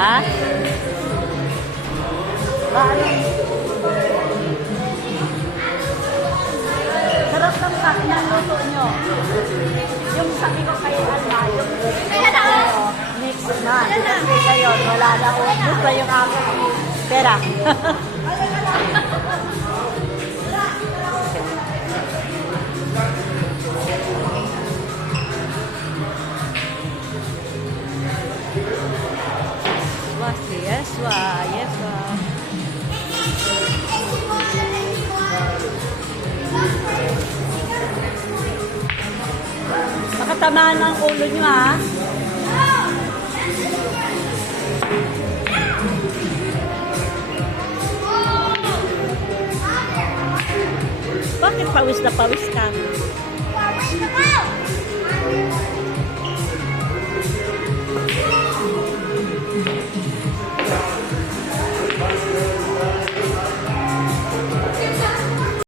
Ha? Sarap ng sakin ng luto nyo. Yung sabi ko kay Alma, yung mix na. Kasi kayo, wala na. Ubus na yung aking pera. Yes, Nakatamaan ang ulo nyo, ha? Bakit pawis na pawis ka?